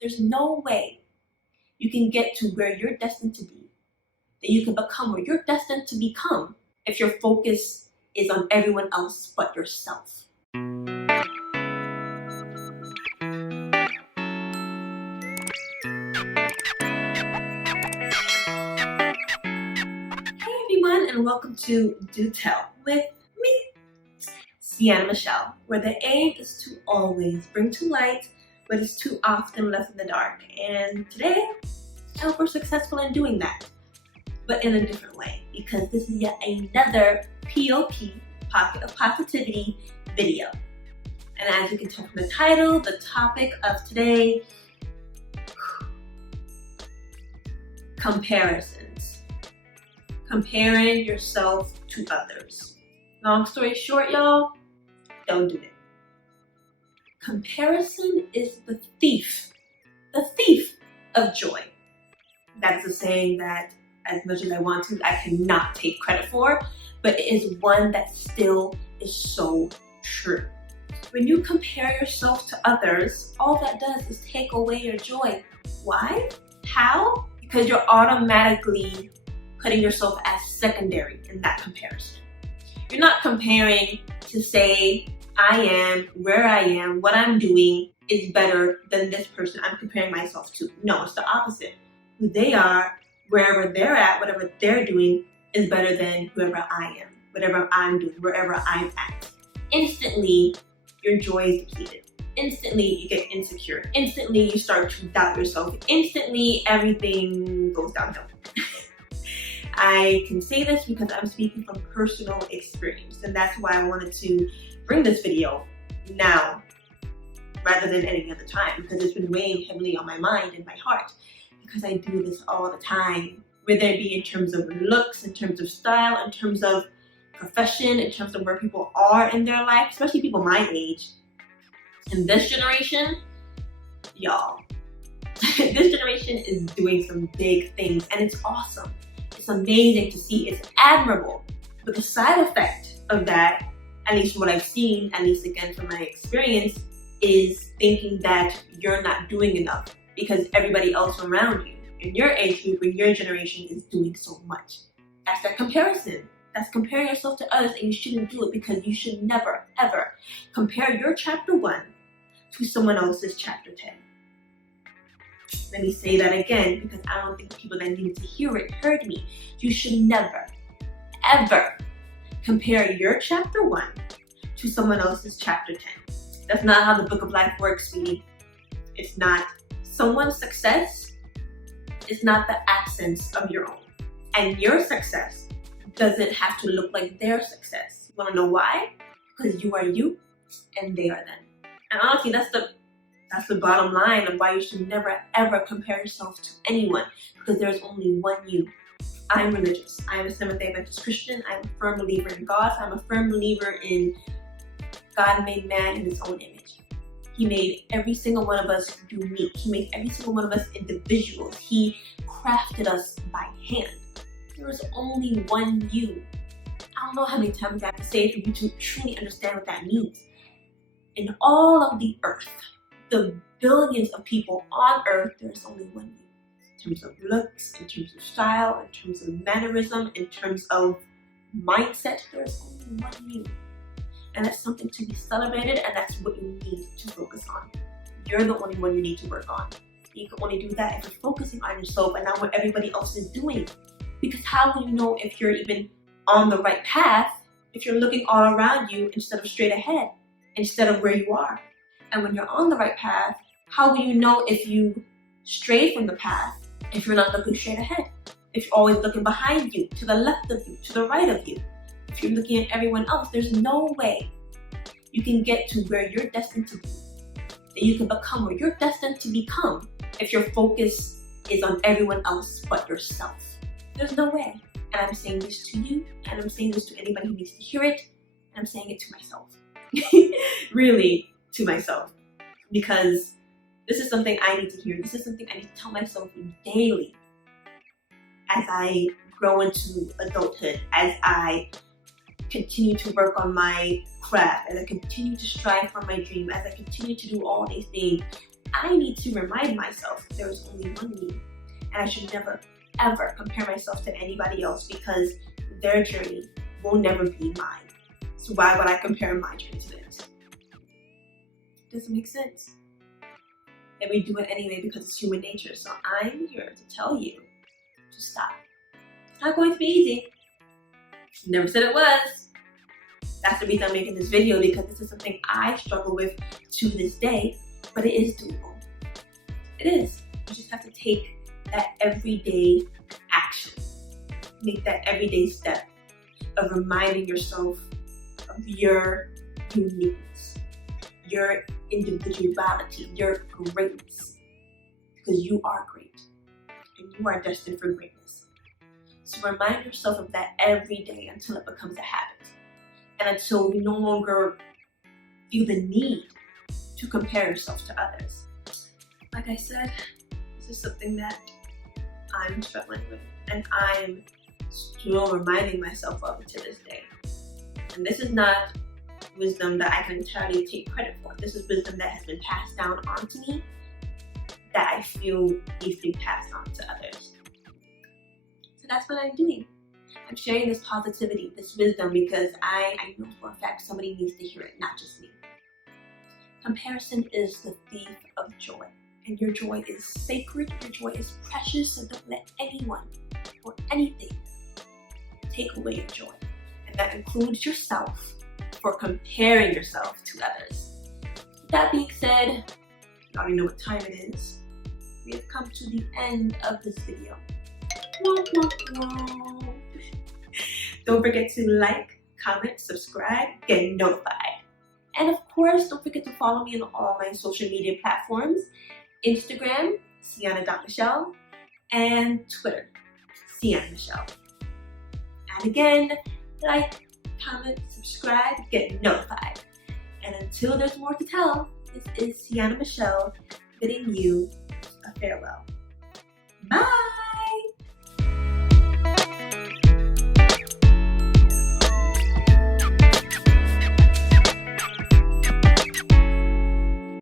There's no way you can get to where you're destined to be, that you can become where you're destined to become if your focus is on everyone else but yourself. Hey everyone, and welcome to Do Tell with me, Sienna Michelle, where the aim is to always bring to light what is too often left in the dark. And today, I hope we're successful in doing that, but in a different way, because this is yet another P.O.P, Pocket of Positivity video. And as you can tell from the title, the topic of today, comparisons. Comparing yourself to others. Long story short, y'all, don't do it. Comparison is the thief of joy. That is a saying that, as much as I want to, I cannot take credit for, but it is one that still is so true. When you compare yourself to others, all that does is take away your joy. Why? How? Because you're automatically putting yourself as secondary in that comparison. You're not comparing to say, I am, where I am, what I'm doing is better than this person I'm comparing myself to. No, it's the opposite. Who they are, wherever they're at, whatever they're doing is better than whoever I am, whatever I'm doing, wherever I'm at. Instantly, your joy is depleted. Instantly, you get insecure. Instantly, you start to doubt yourself. Instantly, everything goes downhill. I can say this because I'm speaking from personal experience, and that's why I wanted to bring this video now rather than any other time, because it's been weighing heavily on my mind and my heart, because I do this all the time, whether it be in terms of looks, in terms of style, in terms of profession, in terms of where people are in their life, especially people my age. In this generation, y'all, this generation is doing some big things, and it's awesome. It's amazing to see. It's admirable. But the side effect of that, at least from what I've seen, at least again from my experience, is thinking that you're not doing enough because everybody else around you in your age group, in your generation, is doing so much. That's that comparison. That's comparing yourself to others, and you shouldn't do it, because you should never, ever compare your chapter 1 to someone else's chapter 10. Let me say that again, because I don't think people that needed to hear it heard me. You should never, ever compare your chapter 1 to someone else's chapter 10. That's not how the book of life works, sweetie. It's not. Someone's success is not the absence of your own. And your success doesn't have to look like their success. You wanna know why? Because you are you and they are them. And honestly, that's the bottom line of why you should never ever compare yourself to anyone, because there's only one you. I'm religious. I'm a Seventh-day Adventist Christian. I'm a firm believer in God. I'm a firm believer in God made man in his own image. He made every single one of us unique. He made every single one of us individuals. He crafted us by hand. There is only one you. I don't know how many times I have to say it for you to truly understand what that means. In all of the earth, the billions of people on earth, there's only one you. In terms of looks, in terms of style, in terms of mannerism, in terms of mindset, there's only one you. And that's something to be celebrated, and that's what you need to focus on. You're the only one you need to work on. You can only do that if you're focusing on yourself and not what everybody else is doing. Because how will you know if you're even on the right path if you're looking all around you instead of straight ahead, instead of where you are? And when you're on the right path, how will you know if you stray from the path if you're not looking straight ahead? If you're always looking behind you, to the left of you, to the right of you. If you're looking at everyone else, there's no way you can get to where you're destined to be, that you can become where you're destined to become if your focus is on everyone else but yourself. There's no way. And I'm saying this to you, and I'm saying this to anybody who needs to hear it, and I'm saying it to myself. Really, to myself. Because this is something I need to hear. This is something I need to tell myself daily as I grow into adulthood, as I continue to work on my craft, as I continue to strive for my dream, as I continue to do all these things. I need to remind myself there is only one me, and I should never, ever compare myself to anybody else because their journey will never be mine. So why would I compare my journey to theirs? Doesn't make sense. And we do it anyway because it's human nature. So I'm here to tell you to stop. It's not going to be easy. Never said it was. That's the reason I'm making this video, because this is something I struggle with to this day, but it is doable. It is. You just have to take that everyday action. Make that everyday step of reminding yourself of your uniqueness, your individuality, your greatness, because you are great and you are destined for greatness. So remind yourself of that every day until it becomes a habit, and until you no longer feel the need to compare yourself to others. Like I said, this is something that I'm struggling with, and I'm still reminding myself of to this day. And this is not wisdom that I can entirely take credit for. This is wisdom that has been passed down onto me that I feel needs to be passed on to others. So that's what I'm doing. I'm sharing this positivity, this wisdom, because I know for a fact somebody needs to hear it, not just me. Comparison is the thief of joy. And your joy is sacred, your joy is precious, so don't let anyone or anything take away your joy. And that includes yourself for comparing yourself to others. With that being said, you already know what time it is. We have come to the end of this video. Don't forget to like, comment, subscribe, get notified. And of course, don't forget to follow me on all my social media platforms. Instagram, Sienna.Michelle, and Twitter, Sienna Michelle. And again, like, comment, subscribe, get notified. And until there's more to tell, this is Sienna Michelle bidding you a farewell. Bye!